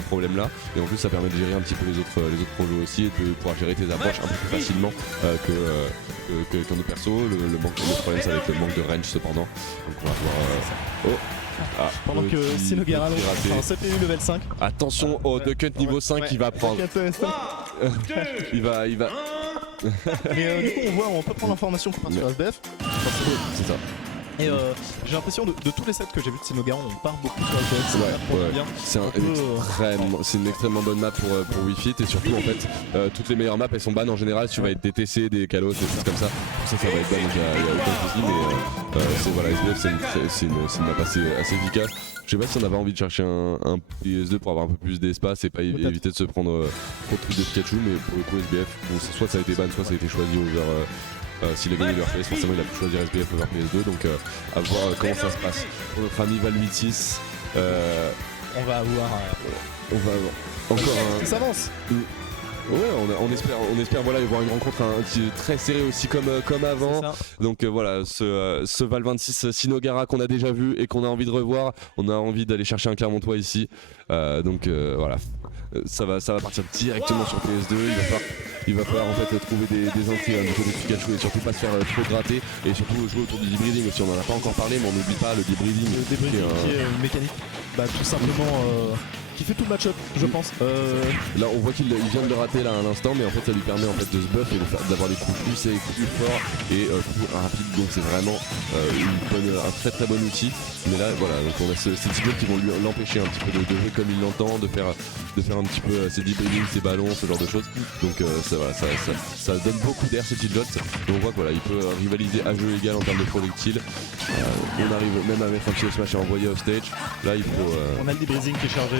ce problème là, et en plus ça permet de gérer un petit peu les autres projets aussi et de pouvoir gérer tes approches un peu plus facilement que ton autre perso. Le problème ça va être le manque de range cependant, donc on va voir... pendant que Sinogara lance un CPU level 5. Attention au Duck Hunt niveau 5 qui va prendre. il va. Mais du coup on voit, on peut prendre l'information pour partir sur SBF. C'est ça. Et j'ai l'impression de tous les sets que j'ai vu de Sinogara, on part beaucoup sur SBF. C'est une extrêmement bonne map pour Wii Fit, et surtout en fait toutes les meilleures maps elles sont bannes en général. Si tu vas être des TC, des Kalos, des choses comme ça, ça va être ban, donc il n'y a aucun souci. Mais voilà, SBF c'est une map assez efficace. Je sais pas si on avait envie de chercher un PS2 pour avoir un peu plus d'espace et pas éviter de se prendre trop de trucs de Pikachu, mais pour le coup SBF, soit ça a été ban, soit ça a été choisi over. S'il a gagné le FPS, forcément il a pu choisir SBF over PS2, donc à voir comment ça se passe. Pour notre ami Valmitis, on va avoir encore un... Ça avance. Ouais, on espère voilà, y voir une rencontre très serrée aussi comme avant. Donc voilà, ce Val 26 Sinogara qu'on a déjà vu et qu'on a envie de revoir, on a envie d'aller chercher un Clermontois ici. Donc voilà, ça va partir directement sur PS2. Il va falloir en fait trouver des entrées du côté de Pikachu et surtout pas se faire trop gratter, et surtout jouer autour du debreeding aussi. On en a pas encore parlé, mais on n'oublie pas le debreeding. Le debreeding qui est une mécanique tout simplement qui fait tout le match-up, je pense. Là on voit qu'il vient de le rater là à l'instant, mais en fait ça lui permet en fait de se buff et d'avoir des coups plus secs, plus forts et plus rapides, donc c'est vraiment un très très bon outil. Mais là voilà, donc on a ces petits blocs qui vont l'empêcher un petit peu de jouer comme il l'entend, de faire un petit peu ses deep-breeding, ses ballons, ce genre de choses. Donc ça donne beaucoup d'air ces petites shots. Donc on voit que voilà, il peut rivaliser à jeu égal en termes de projectiles. On arrive même à mettre un petit smash et envoyer off stage. Là il faut... On a le deep-breeding qui est chargé.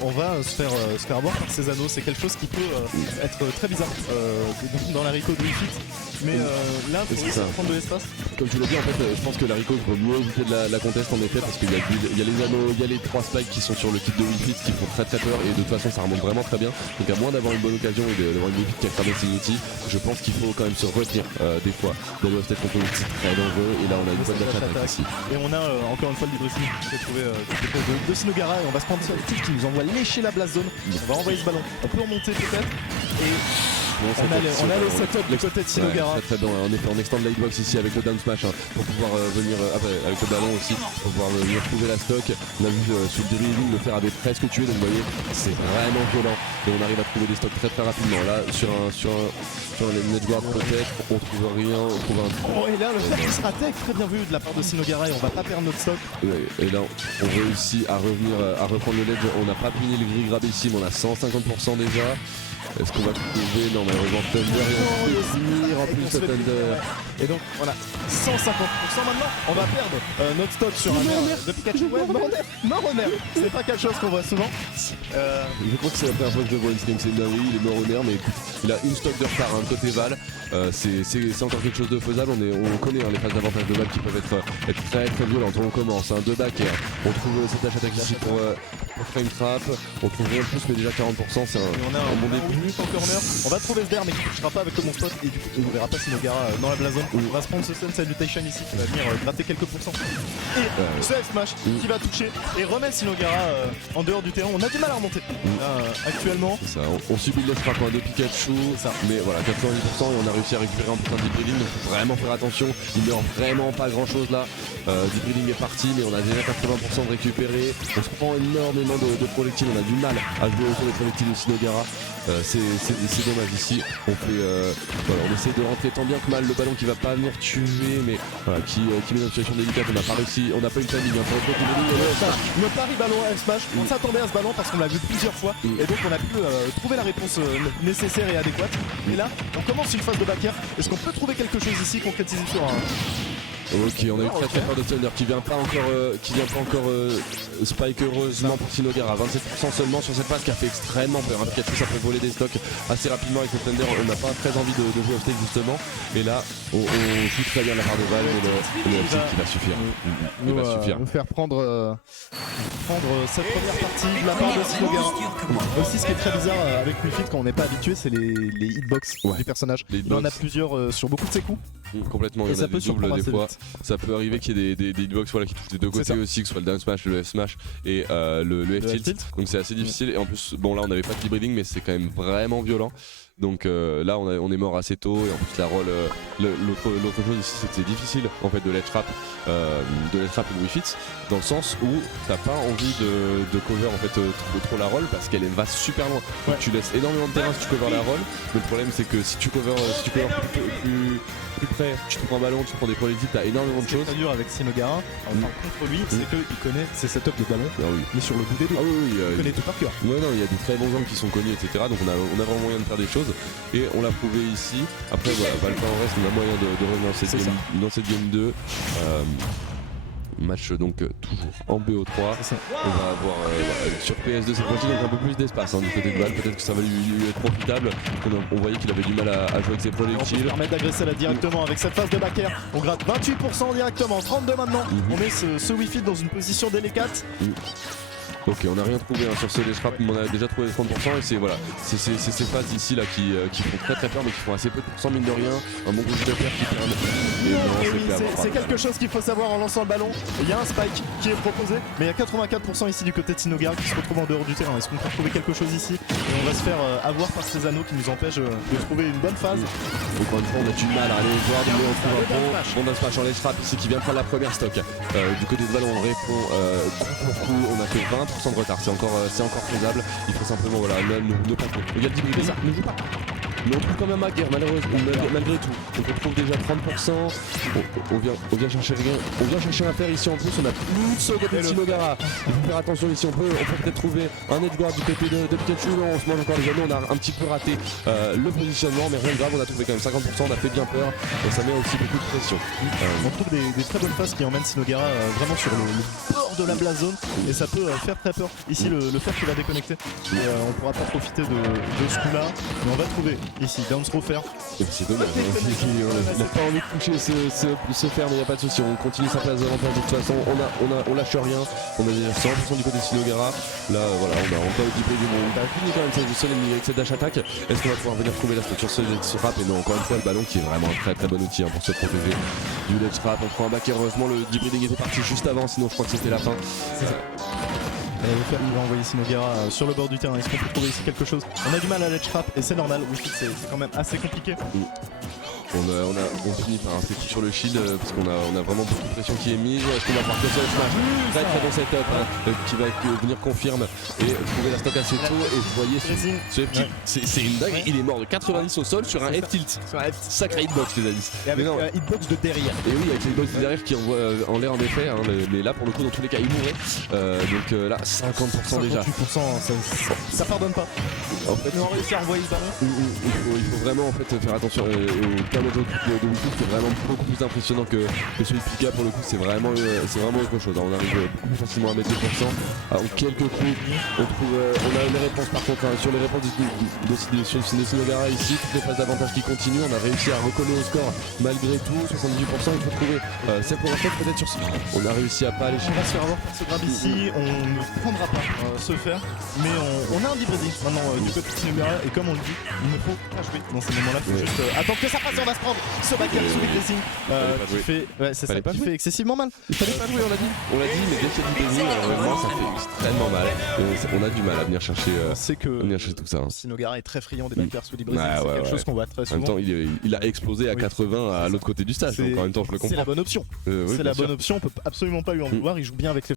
On va se faire avoir par ces anneaux. C'est quelque chose qui peut être très bizarre dans la Rico de Wii Fit. Mais là, il faut prendre de l'espace. Comme tu l'as dit, en fait, je pense que la Rico vaut mieux éviter de la contest en effet, parce qu'il y a les anneaux, il y a les 3 spikes qui sont sur le kit de Wii Fit qui font très très peur, et de toute façon ça remonte vraiment très bien. Donc à moins d'avoir une bonne occasion et d'avoir une Wii Fit qui a cramé Sinity, je pense qu'il faut quand même se retenir des fois d'aller off stage contre le kit très dangereux, et là on a une bonne attaque ici. Et on a encore une fois le debriefing qui a trouvé de Sinogara, et on va se prendre sur le kit qui nous envoie lécher la blast zone. On va envoyer ce ballon, on peut remonter peut-être, et on a le setup du côté de Sinogara. Très bien, en effet on extend la hitbox ici avec le down smash pour pouvoir venir avec le ballon aussi, pour pouvoir venir trouver la stock. On a vu sur le drilling le fer avait presque tué, donc vous voyez c'est vraiment violent, et on arrive à trouver des stocks très très rapidement. Là sur un netguard peut-être on trouve rien, on trouve un... et là le fer qui sera très bien vu de la part de Sinogara, et on va pas perdre notre stock. Et là on réussit à revenir, à reprendre le ledge. On n'a pas fini le gris grab ici, mais on a 150% déjà. Est-ce qu'on va trouver? Non, malheureusement Thunder et en plus Thunder. Et donc voilà, 150% maintenant. On va perdre notre stock sur un air de Pikachu. Ouais, mort en air. C'est pas quelque chose qu'on voit souvent. Je crois que c'est la première fois que je vois une stream, c'est une dinguerie. Il est mort en air, mais écoute, il a une stock de retard côté Val. C'est encore quelque chose de faisable. On connaît les phases d'avantage de Val qui peuvent être très très violentes. On commence, 2 back air. On trouve cette attaque ici pour frame trap. On trouve rien de plus, mais déjà 40%, c'est un bon début. En corner, on va trouver ce mais qui ne touchera pas avec le bon spot, et du coup on ne verra pas Sinogara dans la blazon. On va se prendre ce Sun Salutation ici qui va venir gratter quelques pourcents. Et ce F-Smash qui va toucher et remettre Sinogara en dehors du terrain. On a du mal à remonter actuellement. C'est ça, on subit le frappe de Pikachu, mais voilà, 90%, et on a réussi à récupérer un peu de deep breeding, donc faut vraiment faire attention. Il meurt vraiment pas grand chose là. Deep breeding est parti, mais on a déjà 80% de récupéré. On se prend énormément de projectiles, on a du mal à jouer autour des projectiles de Sinogara. C'est dommage ici. On essaie de rentrer tant bien que mal le ballon qui va pas venir tuer, mais voilà, qui met dans une situation délicate. On n'a pas réussi, on n'a pas eu le timing. Le pari ballon F-Smash, on s'attendait à ce ballon parce qu'on l'a vu plusieurs fois, et donc on a pu trouver la réponse nécessaire et adéquate. Et là, on commence une phase de back air. Est-ce qu'on peut trouver quelque chose ici, concrétiser sur un... Ok, on a eu très très peur de Thunder qui vient pas encore spike heureusement pour Sinogara. 27% seulement sur cette phase qui a fait extrêmement peur. Pikachu ça peut voler des stocks assez rapidement avec le Thunder. On n'a pas très envie de jouer off stage justement. Et là on joue très bien la part de Val, mais le off qui va suffire. Il va suffire. Nous faire prendre cette première partie de la part de Sinogara. Aussi ce qui est très bizarre avec Wii Fit quand on n'est pas habitué, c'est les hitbox du personnage. Il en a plusieurs sur beaucoup de ses coups. Complètement, il Et y en ça a peut des doubles surprendre des assez fois. vite. Ça peut arriver qu'il y ait des hitbox voilà, qui touchent des deux côtés ça. aussi, que ce soit le down smash, le F smash et le F tilt. Donc c'est assez difficile. Et en plus, bon là on n'avait pas de deep breathing, mais c'est quand même vraiment violent. Donc là on est mort assez tôt et en plus la roll, l'autre chose ici c'est que c'est difficile en fait de ledge trap une Wii Fit dans le sens où t'as pas envie de cover en fait trop la roll parce qu'elle va super loin. Donc tu laisses énormément de terrain si tu cover la roll, mais le problème c'est que si tu cover plus près, tu te prends un ballon, tu te prends des projectiles, t'as énormément de choses. Ce qui est très dur avec Sinogara, contre lui, c'est qu'il connaît ses setups de ballon, mais sur le bout des doigts. Il connaît tout par cœur. Ouais, non, il y a des très bons angles qui sont connus, etc. Donc on a vraiment moyen de faire des choses et on l'a prouvé ici. Après, voilà, Valka en reste, on a moyen de revenir dans cette game 2. Match donc toujours en BO3. On va avoir sur PS2 cette fois-ci donc un peu plus d'espace du côté de Val. Peut-être que ça va lui être profitable. On voyait qu'il avait du mal à jouer avec ses projectiles. On peut se permettre d'agresser là directement avec cette phase de back air. On gratte 28% directement, 32 maintenant. On met ce Wii Fit dans une position délicate. Ok, on n'a rien trouvé sur ce ledge trap, mais on a déjà trouvé 30% et c'est voilà, c'est ces phases ici là qui font très peur mais qui font assez peu de pourcents mine de rien. Un bon groupe de terre qui permet. C'est quelque chose qu'il faut savoir en lançant le ballon. Il y a un spike qui est proposé, mais il y a 84% ici du côté de Sinogara qui se retrouve en dehors du terrain. Est-ce qu'on peut trouver quelque chose ici? Et on va se faire avoir par ces anneaux qui nous empêchent de trouver une bonne phase. Encore une fois, on a du mal à aller voir, mais on trouve un bon smash en ledge trap ici qui vient prendre la première stock. Du côté de ballon, on répond coup pour coup, on a fait 20% de retard, c'est encore faisable. Il faut simplement voilà, ne pas trop. Regarde, dis ça, ne joue pas. Mais on trouve quand même à guerre malheureusement, malgré tout. Donc on trouve déjà 30%. On vient chercher rien. On vient chercher un pair ici en plus. On a plus de saut côté de Sinogara. Il faut faire attention ici. On peut peut-être trouver un edge guard du côté de Pikachu. Non, on se mange encore les anneaux. On a un petit peu raté le positionnement, mais rien de grave. On a trouvé quand même 50%. On a fait bien peur. Et ça met aussi beaucoup de pression. On trouve des très bonnes phases qui emmènent Sinogara vraiment sur le bord de la blast zone. Et ça peut faire très peur. Ici, le fer qui va déconnecter. On pourra pas profiter de ce coup-là. Mais on va trouver ici down throw fer. C'est dommage. Il n'a pas envie de toucher ce fer, mais il n'y a pas de souci. On continue sa place d'avantage. De toute façon, on lâche rien. On a déjà 100% du côté de Sinogara. Là, voilà, on a encore le deep du monde. Il a fini quand même ce sol avec cette dash attack. Est-ce qu'on va pouvoir venir trouver la structure sur ce rap? Et non, encore une fois, le ballon qui est vraiment un très bon outil pour se protéger du ledge trap. On prend un back. Heureusement, le deep breathing était parti juste avant. Sinon, je crois que c'était la fin. Le fer qui va envoyer Sinogara sur le bord du terrain. Est-ce qu'on peut trouver ici quelque chose? On a du mal à ledge trap et c'est normal. Wii Fit c'est quand même assez compliqué. On finit par un petit coup sur le shield parce qu'on a vraiment beaucoup de pression qui est mise. Est-ce qu'on va voir que ça smash? Très bon setup qui va venir confirme et trouver la stock assez tôt. Et vous voyez ce petit, c'est une dingue. Il est mort de 90 au sol sur un F tilt. Sacré hitbox les amis. Et avec un hitbox de derrière. Et oui, avec l'hitbox de derrière qui envoie en l'air en effet. Mais là pour le coup dans tous les cas il mourrait. Donc là 50% déjà. 58%, ça pardonne pas. En fait, on réussit à envoyer le ballon. Il faut vraiment en fait faire attention au plein de jeu de Wii Fit qui est vraiment beaucoup plus impressionnant que celui de Pika. Pour le coup c'est vraiment autre chose. On arrive plus facilement à mettre 2%. En quelques coups on a les réponses par contre sur les réponses de Sinogara ici, toutes les phases d'avantage qui continuent. On a réussi à recoller au score malgré tout, 78%. Il faut trouver 7 pour peut-être sur 6. On a réussi à pas aller chercher. On va se faire avoir par ce grab ici, on ne prendra pas ce fer, mais on a un deep breathing maintenant du côté de Sinogara et comme on le dit, il ne faut pas jouer dans ces moments-là, il faut juste attendre que ça passe et on va se prendre ce back sous deep breathing qui fait excessivement mal. Il fallait pas jouer, on l'a dit. On l'a dit, mais dès qu'il y a du breathing, vraiment ça fait extrêmement mal. On a du mal à venir chercher tout ça. Sinogara est très friand des backers sous deep breathing, c'est quelque chose qu'on voit très souvent. En même temps, il a explosé à 80 à l'autre côté du stade, donc en même temps je le comprends. C'est la bonne option. C'est la bonne option, on peut absolument pas lui en vouloir, il joue bien avec les